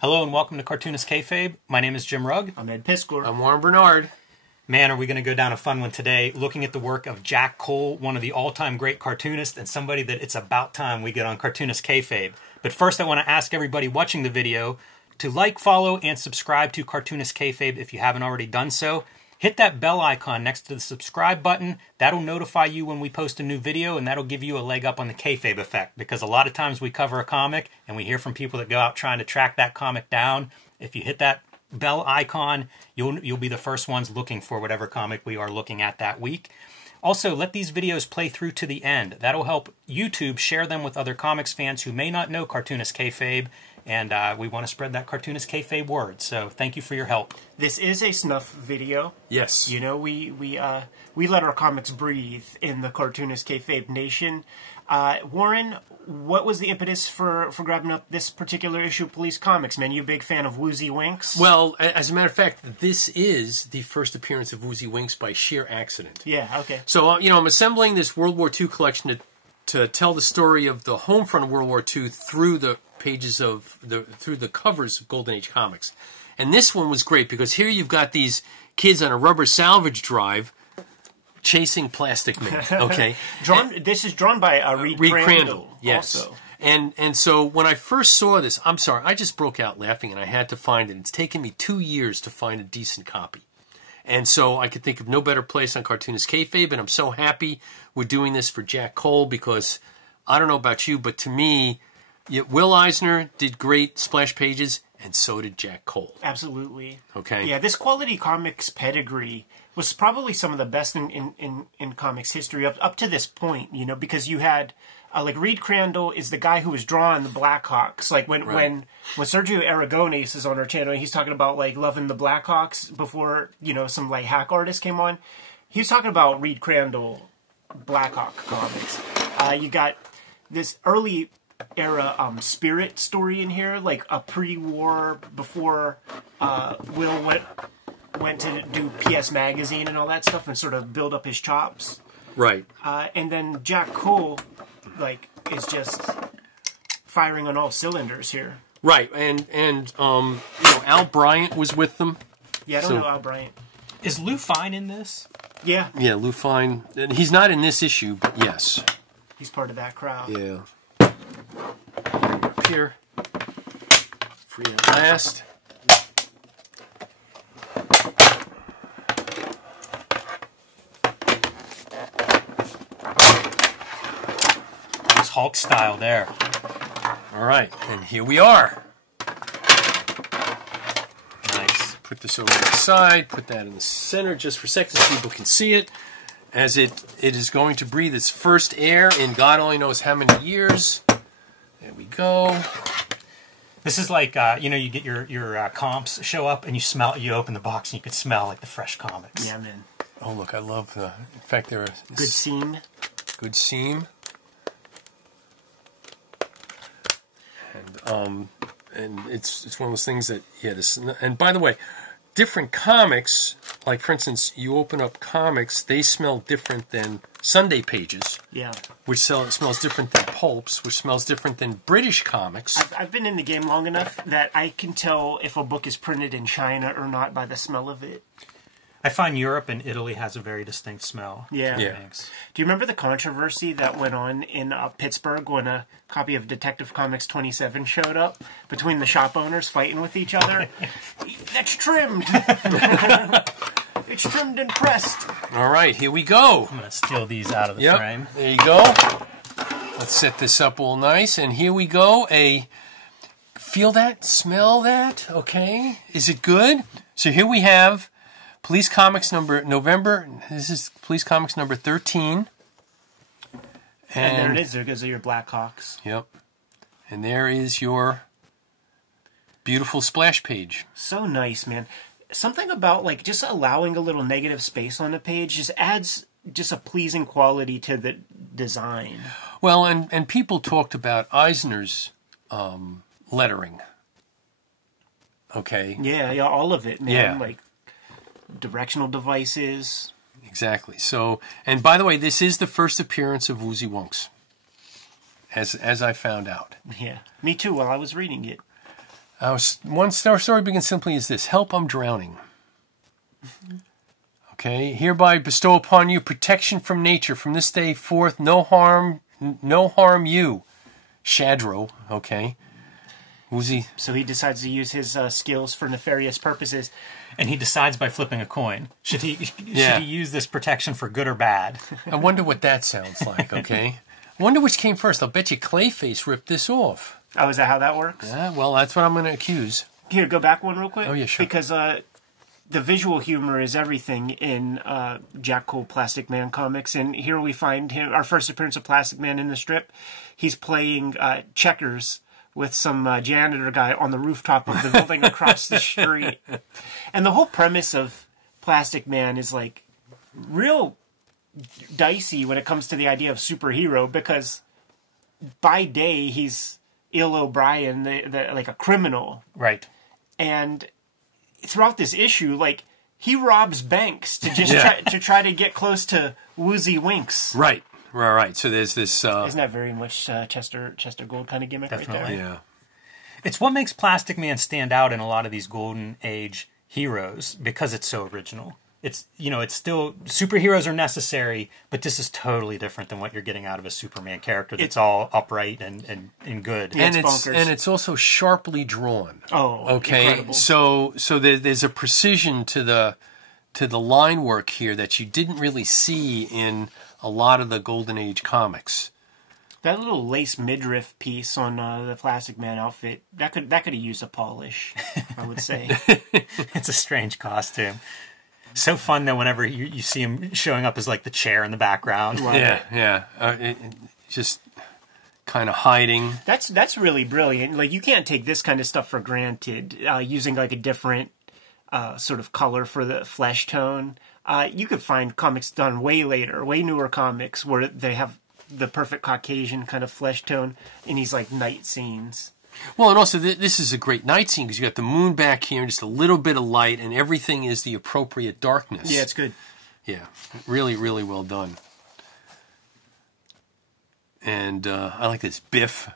Hello and welcome to Cartoonist Kayfabe. My name is Jim Rugg. I'm Ed Piskor. I'm Warren Bernard. Man, are we going to go down a fun one today, looking at the work of Jack Cole, one of the all-time great cartoonists, and somebody that it's about time we get on Cartoonist Kayfabe. But first I want to ask everybody watching the video to like, follow, and subscribe to Cartoonist Kayfabe if you haven't already done so. Hit that bell icon next to the subscribe button. That'll notify you when we post a new video, and that'll give you a leg up on the kayfabe effect, because a lot of times we cover a comic and we hear from people that go out trying to track that comic down. If you hit that bell icon, you'll be the first ones looking for whatever comic we are looking at that week. Also, let these videos play through to the end. That'll help YouTube share them with other comics fans who may not know Cartoonist Kayfabe, and we want to spread that Cartoonist Kayfabe word. So thank you for your help. This is a snuff video. Yes. You know, we let our comics breathe in the Cartoonist Kayfabe Nation. Warren, what was the impetus for grabbing up this particular issue of Police Comics, man? You a big fan of Woozy Winks? Well, as a matter of fact, this is the first appearance of Woozy Winks by sheer accident. Yeah, okay. So, I'm assembling this World War II collection to tell the story of the home front of World War II through the pages of through the covers of Golden Age comics. And this one was great because here you've got these kids on a rubber salvage drive chasing Plastic Man. Okay, This is drawn by Reed Crandall. Yes. Also. And so when I first saw this, I'm sorry, I just broke out laughing, and I had to find it. It's taken me 2 years to find a decent copy. And so I could think of no better place on Cartoonist Kayfabe, and I'm so happy we're doing this for Jack Cole because I don't know about you, but to me, Will Eisner did great splash pages, and so did Jack Cole. Absolutely. Okay. Yeah, this Quality Comics pedigree was probably some of the best in comics history up to this point, you know, because you had like Reed Crandall is the guy who was drawing the Blackhawks. Like when Sergio Aragones is on our channel, he's talking about like loving the Blackhawks before, you know, some like hack artist came on. He was talking about Reed Crandall Blackhawk comics. You got this early era Spirit story in here, like a pre-war before Will went to do PS Magazine and all that stuff and sort of build up his chops. Right. And then Jack Cole, like, is just firing on all cylinders here. Right. And Al Bryant was with them. Yeah, I don't know Al Bryant. Is Lou Fine in this? Yeah. Yeah, Lou Fine. And he's not in this issue, but yes. He's part of that crowd. Yeah. Up here. Free at last. It's Hulk style there. All right, and here we are. Nice. Put this over to the side, put that in the center just for a second so people can see it. As it is going to breathe its first air in God only knows how many years. There we go. This is like, you get your comps show up and you open the box and you can smell like the fresh comics. Yeah, man. Oh, look, I love the, in fact, there are... Good seam. Good seam. And it's one of those things that, yeah, this, and by the way, different comics, like for instance, you open up comics, they smell different than Sunday pages. Yeah. Which smells different than pulps, which smells different than British comics. I've been in the game long enough that I can tell if a book is printed in China or not by the smell of it. I find Europe and Italy has a very distinct smell. Yeah. Yeah. Do you remember the controversy that went on in Pittsburgh when a copy of Detective Comics 27 showed up between the shop owners fighting with each other? That's trimmed. It's trimmed and pressed. All right, here we go. I'm going to steal these out of the frame. There you go. Let's set this up all nice, and here we go. Feel that? Smell that? Okay. Is it good? So here we have Police Comics November. This is Police Comics number 13. And there it is. There goes your Blackhawks. Yep. And there is your beautiful splash page. So nice, man. Something about like just allowing a little negative space on the page just adds just a pleasing quality to the design. Well, and people talked about Eisner's lettering. Okay. Yeah, all of it, man. Yeah. Like directional devices. Exactly. So, and by the way, this is the first appearance of Woozy Wonks, as I found out. Yeah, me too. While I was reading it. One story begins simply as this: "Help, I'm drowning." Okay, hereby bestow upon you protection from nature. From this day forth, no harm you, Shadro. Okay, Woozy. So he decides to use his skills for nefarious purposes. And he decides by flipping a coin. Should he use this protection for good or bad? I wonder what that sounds like. Okay, I wonder which came first. I'll bet you Clayface ripped this off. Oh, is that how that works? Yeah, well, that's what I'm going to accuse. Here, go back one real quick. Oh, yeah, sure. Because the visual humor is everything in Jack Cole Plastic Man comics. And here we find him, our first appearance of Plastic Man in the strip. He's playing checkers with some janitor guy on the rooftop of the building across the street. And the whole premise of Plastic Man is like real dicey when it comes to the idea of superhero, because by day he's Il O'Brien, like a criminal. Right. And throughout this issue, like, he robs banks to just try to get close to Woozy Winks. Right. So there's this. Isn't that very much Chester Gold kind of gimmick Definitely. right there? Yeah. It's what makes Plastic Man stand out in a lot of these Golden Age heroes, because it's so original. It's, it's still, superheroes are necessary, but this is totally different than what you're getting out of a Superman character that's all upright and good. Yeah, and it's bonkers. it's also sharply drawn. Oh, okay. incredible. So there's a precision to the line work here that you didn't really see in a lot of the Golden Age comics. That little lace midriff piece on the Plastic Man outfit, that could have used a polish, I would say. It's a strange costume. So fun though whenever you see him showing up as like the chair in the background. Right. Yeah. Just kind of hiding. That's really brilliant. Like, you can't take this kind of stuff for granted. Using like a different sort of color for the flesh tone. You could find comics done way later, way newer comics where they have the perfect Caucasian kind of flesh tone in these like night scenes. Well, and also this is a great night scene because you got the moon back here and just a little bit of light, and everything is the appropriate darkness. Yeah, it's good. Yeah, really, really well done. And I like this Biff.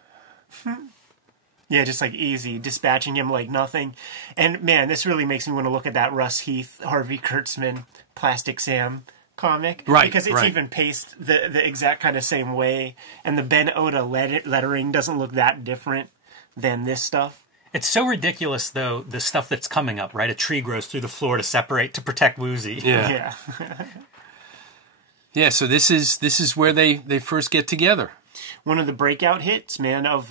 Yeah, just like easy, dispatching him like nothing. And man, this really makes me want to look at that Russ Heath, Harvey Kurtzman, Plastic Sam comic. Right, because it's even paced the exact kind of same way. And the Ben Oda lettering doesn't look that different than this stuff. It's so ridiculous, though, the stuff that's coming up, right? A tree grows through the floor to protect Woozy. Yeah. Yeah, so this is where they first get together. One of the breakout hits, man, of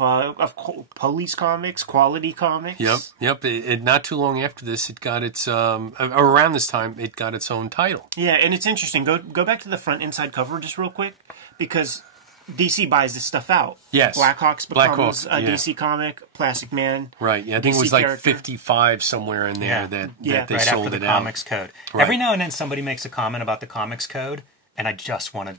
Police Comics, Quality Comics. Yep. It not too long after this, it got its around this time, it got its own title. Yeah, and it's interesting. Go back to the front inside cover just real quick, because DC buys this stuff out. Yes. Blackhawks becomes Blackhawk, a DC comic. Plastic Man. Right. Yeah, I think DC it was like character. 55 somewhere in there that they right sold after the it out. Comics Code. Right. Every now and then somebody makes a comment about the Comics Code, and I just want to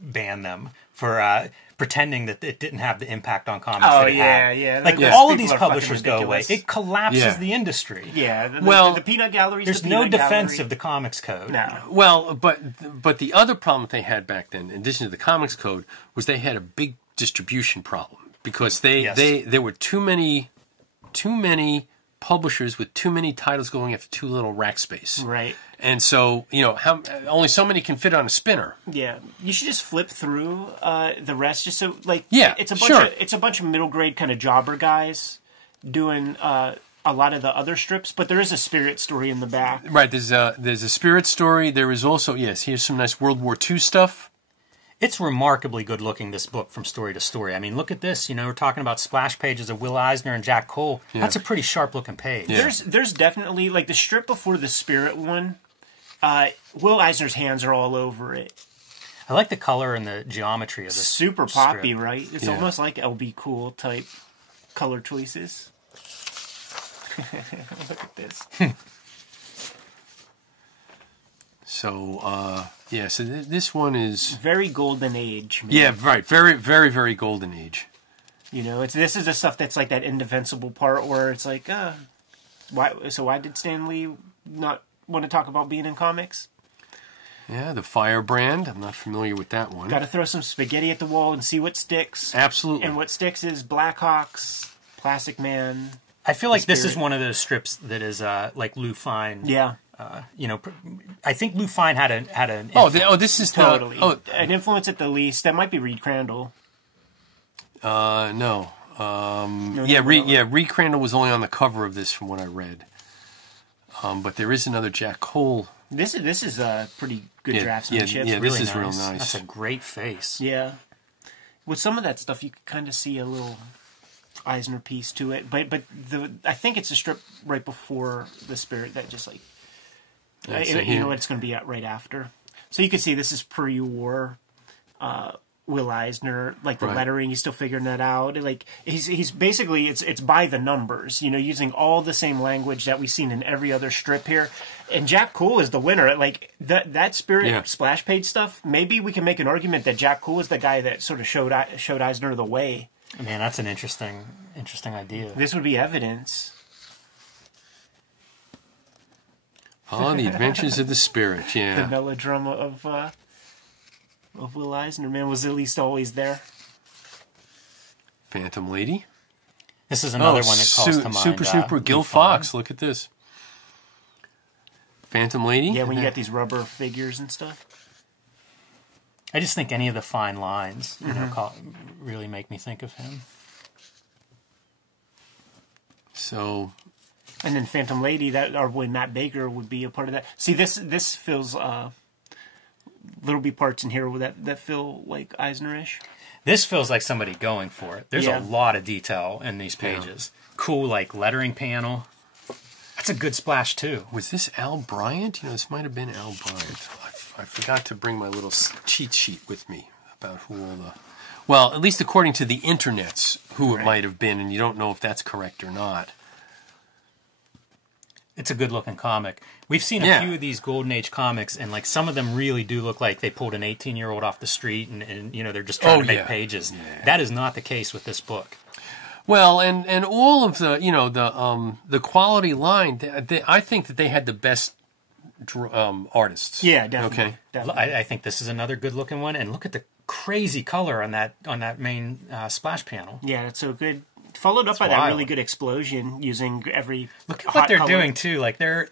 ban them for pretending that it didn't have the impact on comics that it had. yeah. Like, Those all of people these are fucking publishers go away. ridiculous. It collapses Yeah. the industry. Yeah, the peanut galleries. There's the no peanut defense gallery. of the Comics Code. No. Well, but the other problem that they had back then, in addition to the Comics Code, was they had a big distribution problem because there were too many publishers with too many titles going after too little rack space. Right. And so, only so many can fit on a spinner. Yeah, you should just flip through the rest, just so like it's a bunch of middle grade kind of jobber guys doing a lot of the other strips, but there is a Spirit story in the back. Right. There's a Spirit story. There is also here's some nice World War II stuff. It's remarkably good looking, this book, from story to story. I mean, look at this. We're talking about splash pages of Will Eisner and Jack Cole. Yeah. That's a pretty sharp looking page. Yeah. There's definitely, like, the strip before the Spirit one, Will Eisner's hands are all over it. I like the color and the geometry of this. Super poppy, strip. right? It's almost like LB Cool type color choices. Look at this. So, so this one is very Golden Age, man. Yeah, right. Very, very, very Golden Age. This is the stuff that's like that indefensible part where it's like, why did Stan Lee not want to talk about being in comics? Yeah, the Firebrand. I'm not familiar with that one. Got to throw some spaghetti at the wall and see what sticks. Absolutely. And what sticks is Blackhawks, Plastic Man, I feel like this is Spirit. one of those strips that is like Lou Fine. Yeah, You know, I think Lou Fine had an This is totally. the An influence at the least. That might be Reed Crandall. no. No, Reed Crandall was only on the cover of this from what I read. But there is another Jack Cole. This is a pretty good Yeah, draftsmanship. yeah, really this is real nice. nice. That's a great face. Yeah. With some of that stuff, you could kind of see a little Eisner piece to it, but I think it's a strip right before the Spirit that just like So you know what it's going to be at right after. So you can see this is pre-war Will Eisner, like the Right. lettering. He's still figuring that out. Like he's basically it's by the numbers, you know, using all the same language that we've seen in every other strip here. And Jack Cole is the winner. Like that Spirit splash page stuff. Maybe we can make an argument that Jack Cole is the guy that sort of showed Eisner the way. Man, that's an interesting idea. This would be evidence. Oh, the Adventures of the Spirit. The Yeah. melodrama of Will Eisner, man, was at least always there. Phantom Lady. This is another one that calls to mind. Super Gil Lou Fine. Fox. Look at this. Phantom Lady. Yeah, when you got these rubber figures and stuff. I just think any of the fine lines, you know, really make me think of him. So And then Phantom Lady, that or when Matt Baker would be a part of that. See, this feels little B parts in here that feel like Eisner-ish. This feels like somebody going for it. There's Yeah. a lot of detail in these pages. Cool, like lettering panel. That's a good splash too. was this Al Bryant? You know, this might have been Al Bryant. I forgot to bring my little cheat sheet with me about who all the... Well, at least according to the internets, who it might have been, and you don't know if that's correct or not. It's a good looking comic. We've seen a Yeah. few of these Golden Age comics, and like some of them really do look like they pulled an 18-year-old off the street, and you know they're just trying to make yeah. pages. Yeah. That is not the case with this book. Well, and all of the, you know, the quality line, I think that they had the best artists. Yeah, definitely. Okay. Definitely. I think this is another good looking one, and look at the crazy color on that main splash panel. Yeah, that's so good. Followed up by that wild. really good explosion using every Look at hot what they're color. doing too. Like they're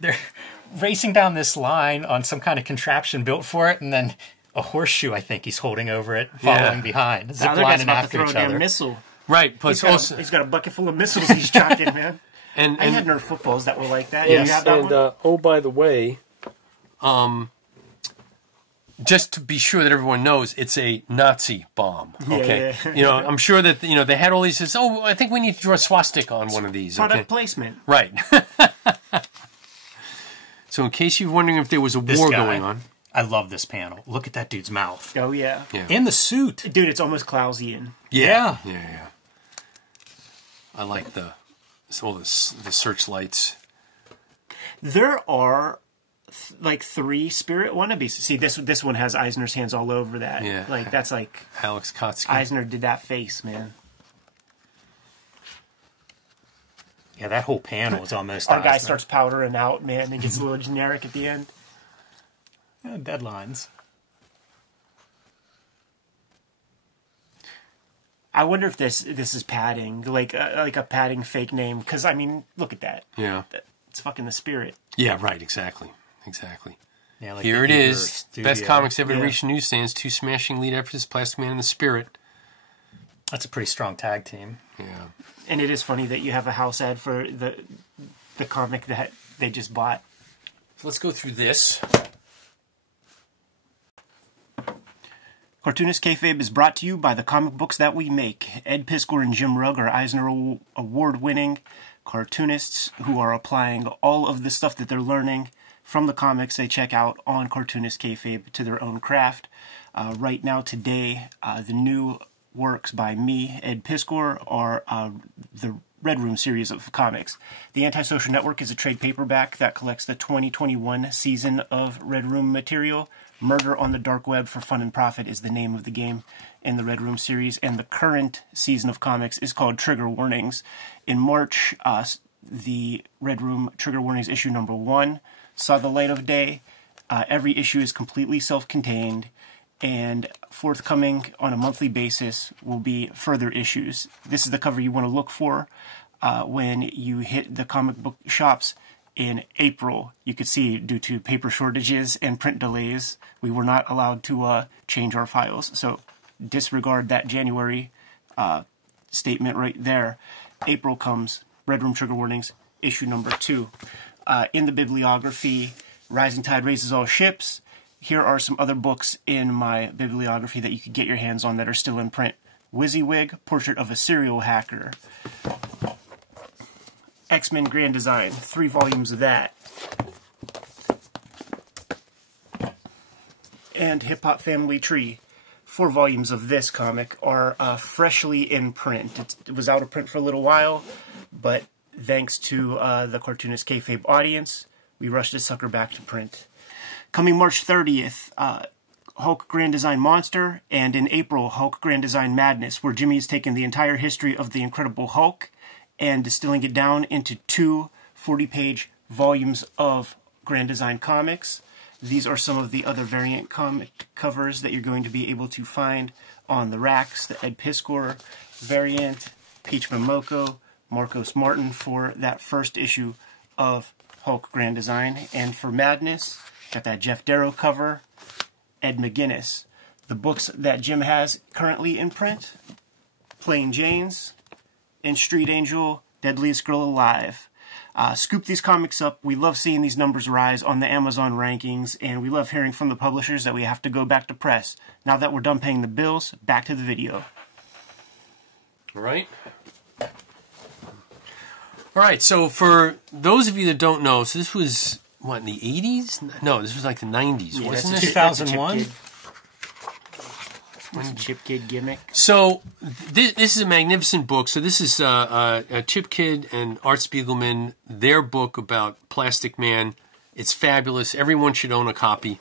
racing down this line on some kind of contraption built for it, and then a horseshoe. I think he's holding over it, following behind, The zip other guy's lining about to after throw a each damn other. missile. Right, plus also... He's got a bucket full of missiles he's chucking, man. And I had Nerf footballs that were like that. yes, You have that and one? oh, by the way, just to be sure that everyone knows, it's a Nazi bomb. Okay, yeah. you know, I'm sure that they had all these. Says, oh, I think we need to draw a swastika on one of these. Product Okay, placement. right. So, in case you're wondering if there was a This war guy, going on, I love this panel. Look at that dude's mouth Oh, yeah. yeah, and the suit. Dude, it's almost Klausian. Yeah. yeah. I like all the searchlights. There are like 3 Spirit wannabes. See, this one has Eisner's hands all over that. Yeah. Like, that's like Alex Kotsky. Eisner did that face, man. Yeah, that whole panel is almost Our guy Eisner. starts powdering out, man, and gets a little generic at the end. Yeah, deadlines. I wonder if this is padding, like a padding fake name. Because I mean, look at that. Yeah, It's fucking the Spirit. yeah, right. Exactly. Yeah, like Here the it Uber is. studio. Best comics ever to Yeah. reach newsstands. 2 smashing lead efforts. Plastic Man and the Spirit. That's a pretty strong tag team. Yeah. And it is funny that you have a house ad for the comic that they just bought. So let's go through this. Cartoonist Kayfabe is brought to you by the comic books that we make. Ed Piskor and Jim Rugg are Eisner Award-winning cartoonists who are applying all of the stuff that they're learning from the comics they check out on Cartoonist Kayfabe to their own craft. Right now, today, the new works by me, Ed Piskor, are the Red Room series of comics. The Antisocial Network is a trade paperback that collects the 2021 season of Red Room material. Murder on the Dark Web for Fun and Profit is the name of the game in the Red Room series, and the current season of comics is called Trigger Warnings. In March, the Red Room Trigger Warnings issue number 1 saw the light of day. Every issue is completely self-contained, and forthcoming on a monthly basis will be further issues. This is the cover you want to look for. when you hit the comic book shops in April. You could see, due to paper shortages and print delays, we were not allowed to change our files. So disregard that January statement right there. April comes, Red Room Trigger Warnings, issue number 2. In the bibliography, Rising Tide Raises All Ships. Here are some other books in my bibliography that you could get your hands on that are still in print. WYSIWYG, Portrait of a Serial Hacker. X-Men Grand Design, 3 volumes of that. And Hip Hop Family Tree, 4 volumes of this comic are freshly in print. It was out of print for a little while, but thanks to the Cartoonist Kayfabe audience, we rushed this sucker back to print. Coming March 30th, Hulk Grand Design Monster, and in April, Hulk Grand Design Madness, where Jimmy has taken the entire history of the Incredible Hulk and distilling it down into 2 40-page volumes of Grand Design comics. These are some of the other variant comic covers that you're going to be able to find on the racks. The Ed Piskor variant, Peach Momoko, Marcos Martin for that first issue of Hulk Grand Design. And for Madness, got that Jeff Darrow cover, Ed McGuinness. The books that Jim has currently in print, Plain Janes, and Street Angel, Deadliest Girl Alive. Scoop these comics up. We love seeing these numbers rise on the Amazon rankings, and we love hearing from the publishers that we have to go back to press. Now that we're done paying the bills, back to the video. All right. All right, so for those of you that don't know, so this was, what, in the 80s? No, this was like the 90s, Yeah, wasn't that's it? 2001? It's a Chip Kid gimmick. So this is a magnificent book. So this is Chip Kid and Art Spiegelman, their book about Plastic Man. It's fabulous. Everyone should own a copy.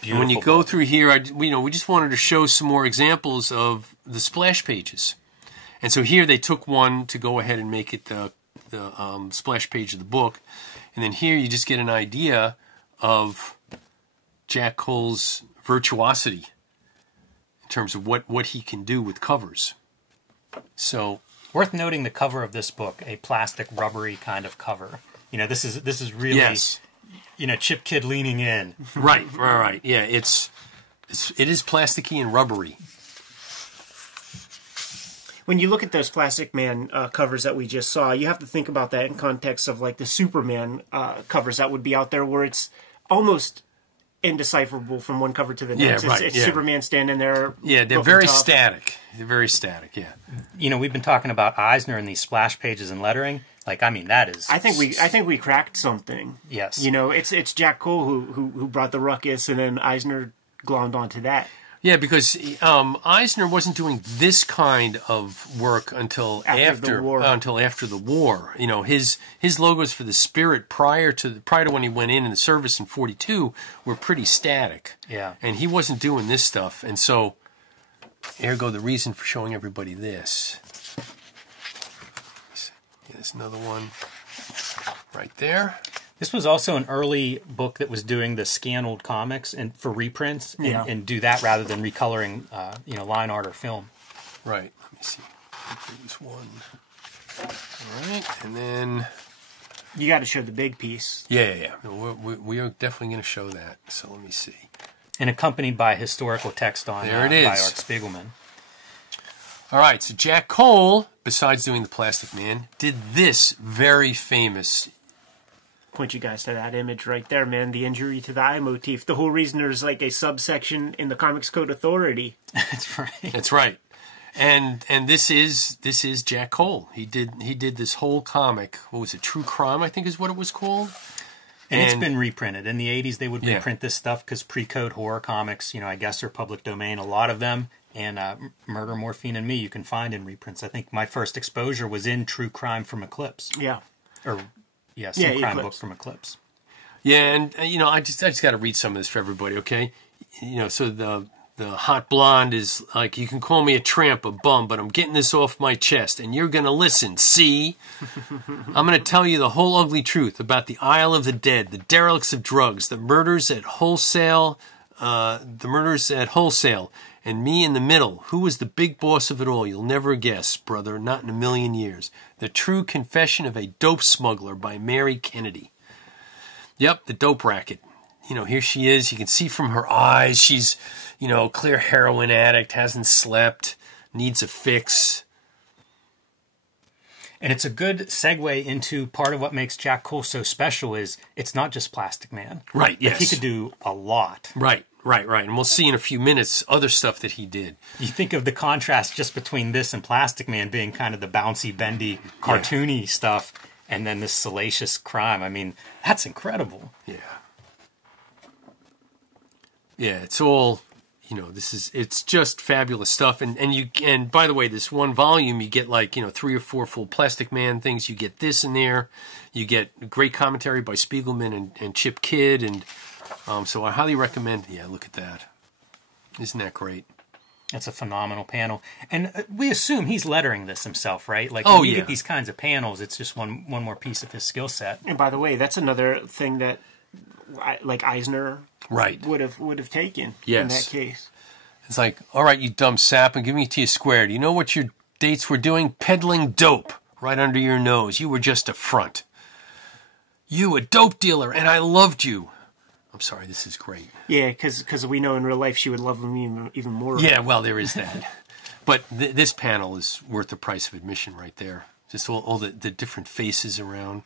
Beautiful and when you go book. through here, we just wanted to show some more examples of the splash pages. And so here they took one to go ahead and make it the splash page of the book. And then here you just get an idea of Jack Cole's virtuosity in terms of what he can do with covers. So Worth noting the cover of this book, a plastic rubbery kind of cover. You know, this is really, yes, you know, Chip Kid leaning in. right. Yeah, it is plasticky and rubbery. When you look at those Plastic Man covers that we just saw, you have to think about that in context of like the Superman covers that would be out there, where it's almost indecipherable from one cover to the next. Yeah, right, It's yeah. Superman standing there. Yeah, they're looking very tough. static. They're very static, yeah. You know, we've been talking about Eisner and these splash pages and lettering. Like, I mean, that is... I think we cracked something. Yes. You know, it's Jack Cole who brought the ruckus, and then Eisner glommed onto that. Yeah, because Eisner wasn't doing this kind of work until After the war. Until after the war. You know, his logos for the Spirit prior to when he went in the service in '42 were pretty static. Yeah. And he wasn't doing this stuff, and so ergo the reason for showing everybody this. Here's another one right there. This was also an early book that was doing the scan old comics and for reprints and do that rather than recoloring, you know, line art or film. Right. Let me see. There's one. All right, and then You got to show the big piece. yeah. We are definitely going to show that. So let me see. And accompanied by historical text on There it is. by Art Spiegelman. All right, so Jack Cole, besides doing the Plastic Man, did this very famous. Point you guys to that image right there, man. The injury to the eye motif. The whole reason there's like a subsection in the Comics Code Authority. That's right. That's right, and this is Jack Cole. He did this whole comic. What was it? True Crime, I think, is what it was called. And it's been reprinted. In the 80s, they would Yeah. reprint this stuff because pre-code horror comics, you know, I guess are public domain, a lot of them. And Murder, Morphine, and Me you can find in reprints. I think my first exposure was in True Crime from Eclipse. Yeah. Or, yeah, some crime Eclipse. book from Eclipse. Yeah, and you know, I just got to read some of this for everybody, okay? You know, so the hot blonde is like, you can call me a tramp, a bum, but I'm getting this off my chest, and you're gonna listen. See, I'm gonna tell you the whole ugly truth about the Isle of the Dead, the derelicts of drugs, the murders at wholesale, And me in the middle. Who was the big boss of it all? You'll never guess, brother. Not in a million years. The True Confession of a Dope Smuggler by Mary Kennedy. Yep, the dope racket. You know, here she is. You can see from her eyes. She's, you know, clear heroin addict, hasn't slept, needs a fix. And it's a good segue into part of what makes Jack Cole so special is it's not just Plastic Man. Right, yes. Like, he could do a lot. Right. And we'll see in a few minutes other stuff that he did. You think of the contrast just between this and Plastic Man being kind of the bouncy, bendy, cartoony stuff, and then this salacious crime. I mean, that's incredible. Yeah. Yeah, it's all, you know, it's just fabulous stuff. And by the way, this one volume, you get like, you know, 3 or 4 full Plastic Man things. You get this in there. You get great commentary by Spiegelman and Chip Kidd. And so I highly recommend, look at that. Isn't that great? That's a phenomenal panel. And we assume he's lettering this himself, right? Like, when you get these kinds of panels, it's just one more piece of his skill set. And by the way, that's another thing that, like, Eisner would have taken in that case. It's like, all right, you dumb sap, I'm giving it to you square. Do you know what your dates were doing? Peddling dope right under your nose. You were just a front. You, a dope dealer, and I loved you. I'm sorry, this is great. Yeah, because we know in real life she would love him even more. Yeah, well, there is that. But this panel is worth the price of admission right there. Just all the different faces around.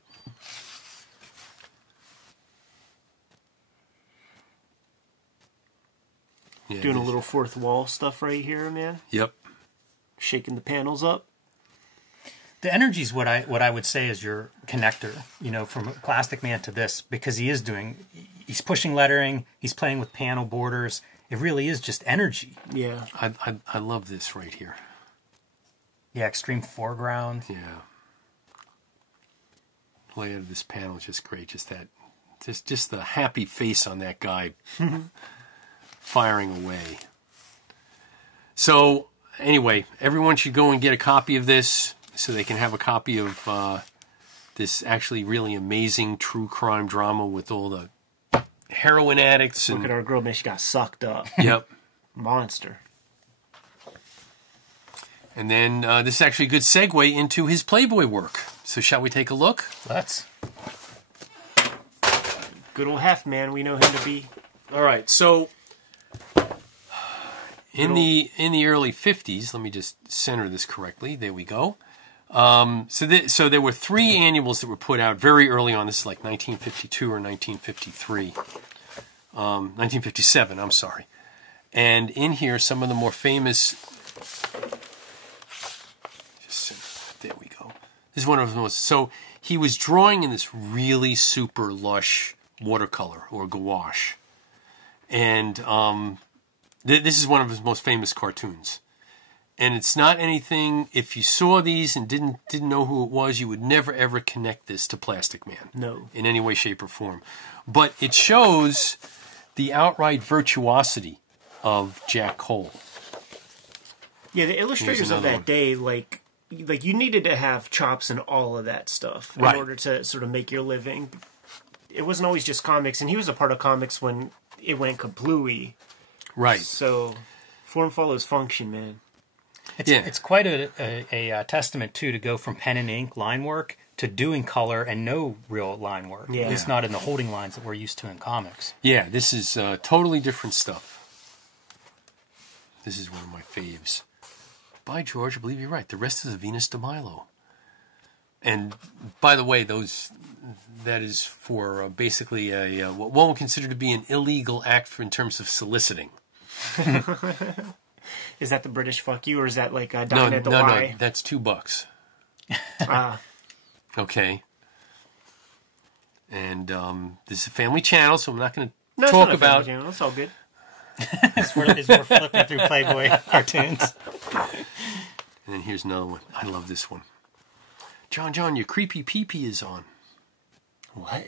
Yeah, doing a little fourth wall stuff right here, man. Yep. Shaking the panels up. The energy is what I would say is your connector, you know, from Plastic Man to this, because he's pushing lettering, he's playing with panel borders. It really is just energy. Yeah. I love this right here. Yeah, extreme foreground. Yeah. Layout of this panel is just great. Just the happy face on that guy firing away. So anyway, everyone should go and get a copy of this so they can have a copy of this actually really amazing true crime drama with all the heroin addicts. Look at our girl, man. She got sucked up. Yep. Monster. And then this is actually a good segue into his Playboy work. So shall we take a look? Let's. Good old Hef, man. We know him to be. All right. So in the early 50s, let me just center this correctly. There we go. So there were 3 annuals that were put out very early on. This is like 1952 or 1953. 1957, I'm sorry. And in here, some of the more famous... There we go. This is one of the most... So he was drawing in this really super lush watercolor or gouache. And this is one of his most famous cartoons. And it's not anything, if you saw these and didn't know who it was, you would never ever connect this to Plastic Man. No. In any way, shape, or form. But it shows the outright virtuosity of Jack Cole. Yeah, the illustrators of that day, like you needed to have chops and all of that stuff in order to sort of make your living. It wasn't always just comics, and he was a part of comics when it went kablooey. Right. So, form follows function, man. It's quite a testament, too, to go from pen and ink line work to doing color and no real line work. Yeah. At least not in the holding lines that we're used to in comics. Yeah, this is totally different stuff. This is one of my faves. By George, I believe you're right. The rest is a Venus de Milo. And, by the way, that is for basically what one would consider to be an illegal act in terms of soliciting. Is that the British fuck you, or is that like Dine at the Y? No, that's $2. Okay. And this is a family channel, so I'm not going to talk about... Channel. It's all good. As we're flipping through Playboy cartoons. And then here's another one. I love this one. John, your creepy pee-pee is on. What?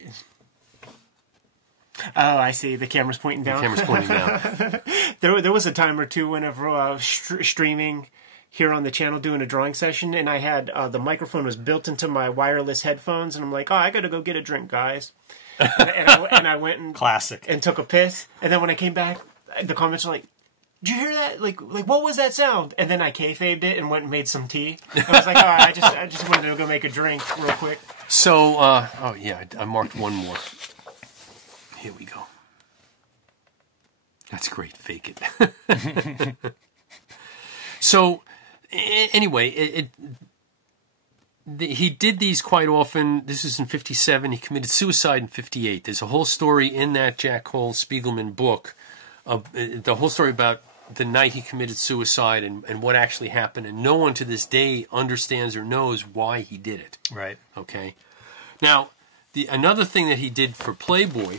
Oh, I see. The camera's pointing down. The camera's pointing down. There was a time or two whenever I was streaming here on the channel doing a drawing session, and I had the microphone was built into my wireless headphones, and I'm like, oh, I got to go get a drink, guys. and I went and classic and took a piss, and then when I came back, the comments were like, did you hear that? Like what was that sound? And then I kayfabed it and went and made some tea. I was like, all right, I just wanted to go make a drink real quick. So, oh yeah, I marked one more. Here we go. That's great. Fake it. So, anyway, he did these quite often. This is in 57. He committed suicide in 58. There's a whole story in that Jack Cole Spiegelman book, the whole story about the night he committed suicide and what actually happened. And no one to this day understands or knows why he did it. Right. Okay. Now, another thing that he did for Playboy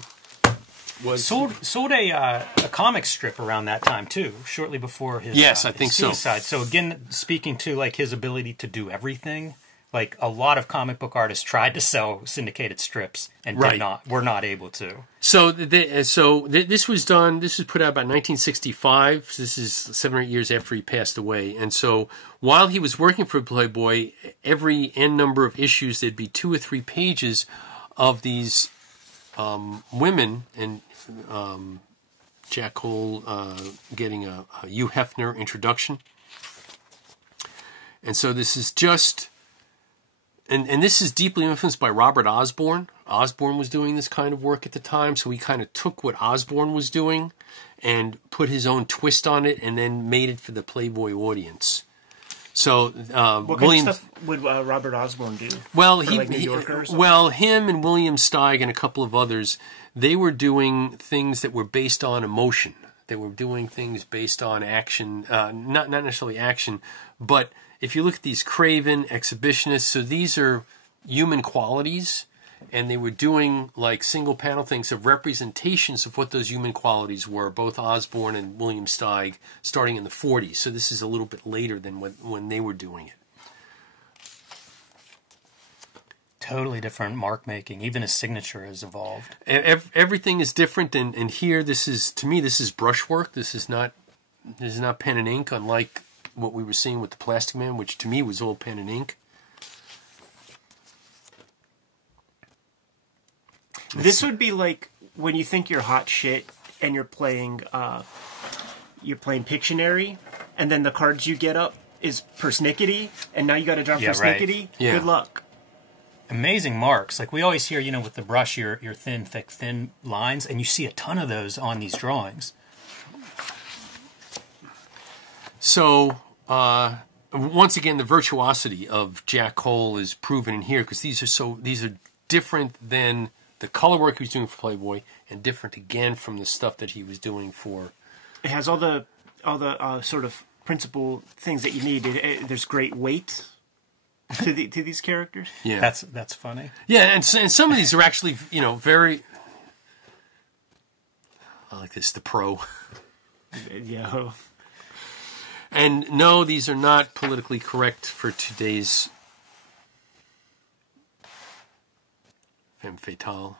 was sold a comic strip around that time too, shortly before his I think suicide. So again, speaking to like his ability to do everything, like a lot of comic book artists tried to sell syndicated strips and were not able to. So this was done. This was put out about 1965. So this is 7 or 8 years after he passed away. And so while he was working for Playboy, every n number of issues there'd be 2 or 3 pages of these women and Jack Cole getting a Hugh Hefner introduction. And so this is just, and this is deeply influenced by Robert Osborne. Osborne was doing this kind of work at the time, so he kind of took what Osborne was doing and put his own twist on it and then made it for the Playboy audience. So what kind of stuff would Robert Osborne do? Well, New Yorker or something? well, him and William Steig and a couple of others, they were doing things that were based on emotion. They were doing things based on action, not necessarily action, but if you look at these Craven exhibitionists, so these are human qualities, and they were doing like single panel things of representations of what those human qualities were, both Osborne and William Steig, starting in the 40s. So this is a little bit later than when they were doing it. Totally different mark making. Even his signature has evolved. Everything is different, and here this is, to me, this is brushwork. This is not pen and ink, unlike what we were seeing with the Plastic Man, which to me was all pen and ink. This would be like when you think you're hot shit and you're playing Pictionary, and then the cards you get up is persnickety, and now you got to draw persnickety. Right. Yeah. Good luck. Amazing marks. Like we always hear, with the brush, your thin, thick, thin lines, and you see a ton of those on these drawings. So, once again, the virtuosity of Jack Cole is proven in here because these are different than the color work he was doing for Playboy, and different again from the stuff that he was doing for. It has all the sort of principal things that you need. There's great weight to these characters. Yeah, that's funny. Yeah, and some of these are actually very. I like this, the Pro. Yeah. And no, these are not politically correct for today's femme fatale.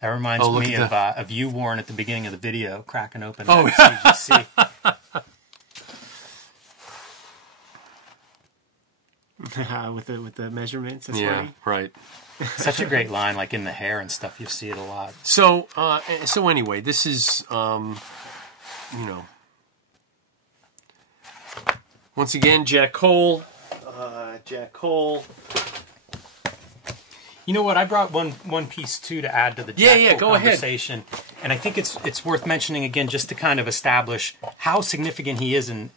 That reminds me of you, Warren, at the beginning of the video, cracking open that CGC. with the measurements. That's yeah, funny. Right. Such a great line, like in the hair and stuff. You see it a lot. So anyway, this is once again Jack Cole. You know what? I brought one piece too to add to the Jack Cole conversation, and I think it's worth mentioning again just to kind of establish how significant he is in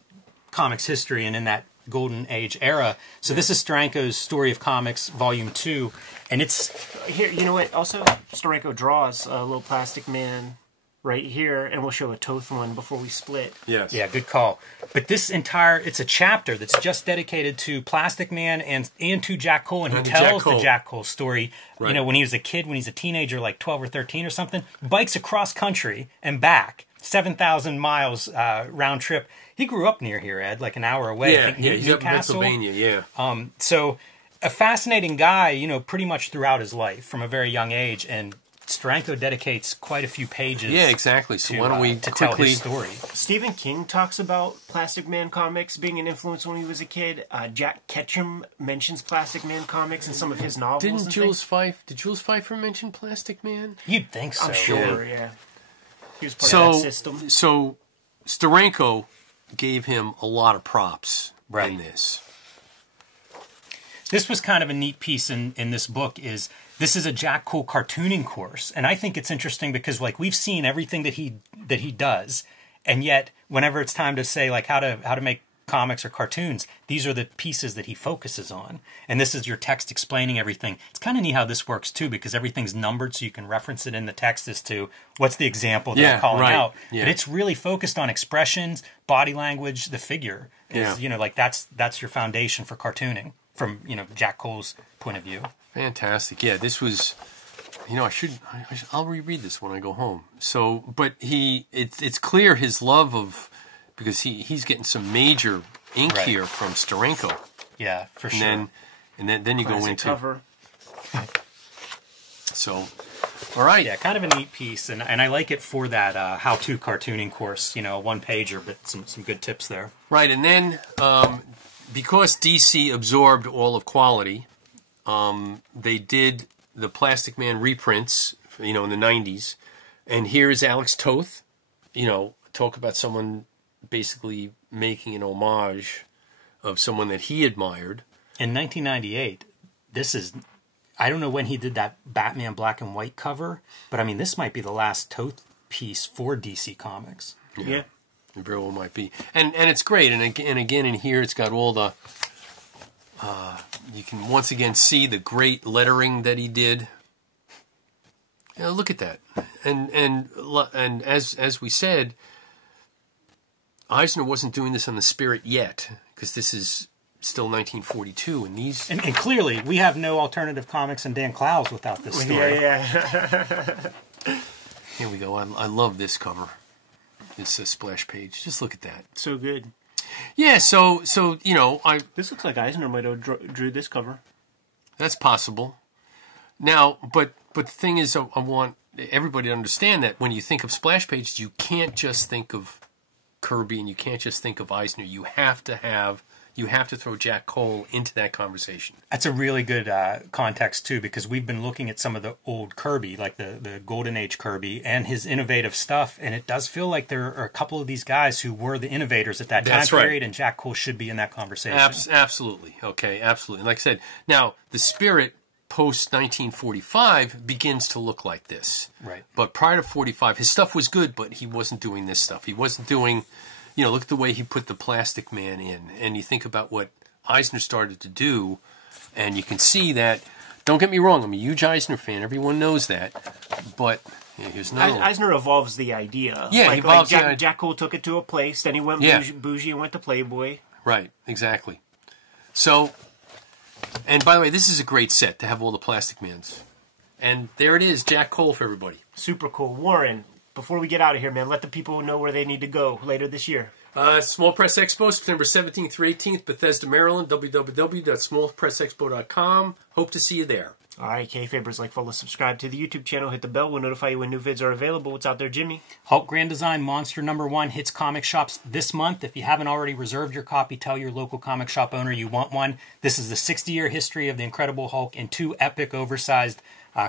comics history and in that golden age era. So this is Steranko's Story of Comics, Volume 2, and it's here. You know what? Also, Steranko draws a little Plastic Man right here, and we'll show a Toth one before we split. Yes. Yeah, good call. But it's a chapter that's just dedicated to Plastic Man and to Jack Cole, and he tells the Jack Cole story. Right. When he was a kid, when he's a teenager, like 12 or 13 or something, bikes across country and back, 7,000 miles round trip. He grew up near here, Ed, like an hour away. Yeah, he's up in Pennsylvania, yeah. So a fascinating guy, pretty much throughout his life from a very young age, and Steranko dedicates quite a few pages. Yeah, exactly. So why don't we tell his story? Stephen King talks about Plastic Man comics being an influence when he was a kid. Jack Ketchum mentions Plastic Man comics in some of his novels. Did Jules Feiffer mention Plastic Man? You'd think so. I'm sure, yeah. He was part of that system. So Steranko gave him a lot of props in this. This was kind of a neat piece in this book. This is a Jack Cole cartooning course, and I think it's interesting because like we've seen everything that he does, and yet whenever it's time to say like how to make comics or cartoons, these are the pieces that he focuses on. And this is your text explaining everything. It's kind of neat how this works too, because everything's numbered so you can reference it in the text as to what's the example that I'm calling out. But it's really focused on expressions, body language, the figure. You know, like that's your foundation for cartooning from, you know, Jack Cole's point of view. Fantastic. Yeah, this was, you know, I'll reread this when I go home. So, but it's clear his love of, because he's getting some major ink here from Steranko. Yeah, for sure. And then you go into cover. So, all right. Yeah, kind of a neat piece, and I like it for that how-to cartooning course. You know, a one-pager, but some good tips there. Right, and then because DC absorbed all of Quality, they did the Plastic Man reprints, you know, in the 90s. And here's Alex Toth, you know, talk about someone basically making an homage of someone that he admired. In 1998, this is, I don't know when he did that Batman black and white cover, but I mean, this might be the last Toth piece for DC Comics. Yeah. It very well might be. And it's great. And again, in here, it's got all the, you can once again see the great lettering that he did. You know, look at that. And as we said, Eisner wasn't doing this on the Spirit yet, because this is still 1942, and these... And clearly, we have no alternative comics and Dan Clowes without this story. Yeah. Here we go. I love this cover. It's a splash page. Just look at that. So good. Yeah, so you know, This looks like Eisner might have drew this cover. That's possible. Now, but the thing is, I want everybody to understand that when you think of splash pages, you can't just think of Kirby and you can't just think of Eisner. You have to throw Jack Cole into that conversation. That's a really good context too, because we've been looking at some of the old Kirby, like the Golden Age Kirby, and his innovative stuff, and it does feel like there are a couple of these guys who were the innovators at that time period, and Jack Cole should be in that conversation. Absolutely. Okay, absolutely. Like I said, now the Spirit post-1945 begins to look like this. Right. But prior to 45, his stuff was good, but he wasn't doing this stuff. He wasn't doing, you know, look at the way he put the Plastic Man in. And you think about what Eisner started to do, and you can see that, don't get me wrong, I'm a huge Eisner fan. Everyone knows that. But here's another one. Eisner evolves the idea. Yeah, he evolves the idea. Jack Cole took it to a place, then he went bougie and went to Playboy. Right, exactly. So... And by the way, this is a great set to have all the Plastic Mans. And there it is, Jack Cole for everybody. Super cool. Warren, before we get out of here, man, let the people know where they need to go later this year. Small Press Expo, September 17th through 18th, Bethesda, Maryland, www.smallpressexpo.com. Hope to see you there. All right, Kayfabers, like, follow, subscribe to the YouTube channel, hit the bell. We'll notify you when new vids are available. What's out there, Jimmy? Hulk Grand Design Monster #1 hits comic shops this month. If you haven't already reserved your copy, tell your local comic shop owner you want one. This is the 60-year history of the Incredible Hulk in 2 epic, oversized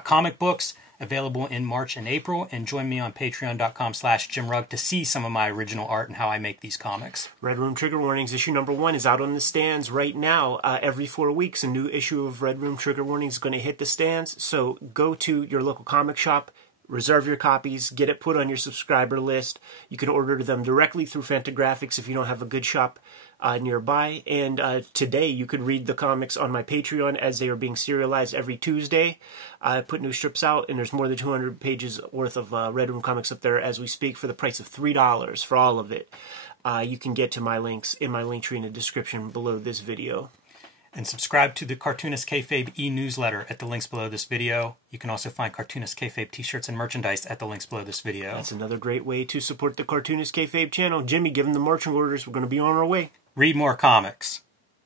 comic books, available in March and April. And join me on patreon.com/JimRugg to see some of my original art and how I make these comics. Red Room Trigger Warnings, issue #1 is out on the stands right now. Every 4 weeks, a new issue of Red Room Trigger Warnings is going to hit the stands. So go to your local comic shop, reserve your copies, get it put on your subscriber list. You can order them directly through Fantagraphics if you don't have a good shop nearby. And today you could read the comics on my Patreon as they are being serialized every Tuesday. I put new strips out, and there's more than 200 pages worth of Red Room comics up there as we speak for the price of $3 for all of it. You can get to my links in my link tree in the description below this video. And subscribe to the Cartoonist Kayfabe e-newsletter at the links below this video. You can also find Cartoonist Kayfabe t-shirts and merchandise at the links below this video. That's another great way to support the Cartoonist Kayfabe channel. Jimmy, give them the marching orders. We're going to be on our way. Read more comics.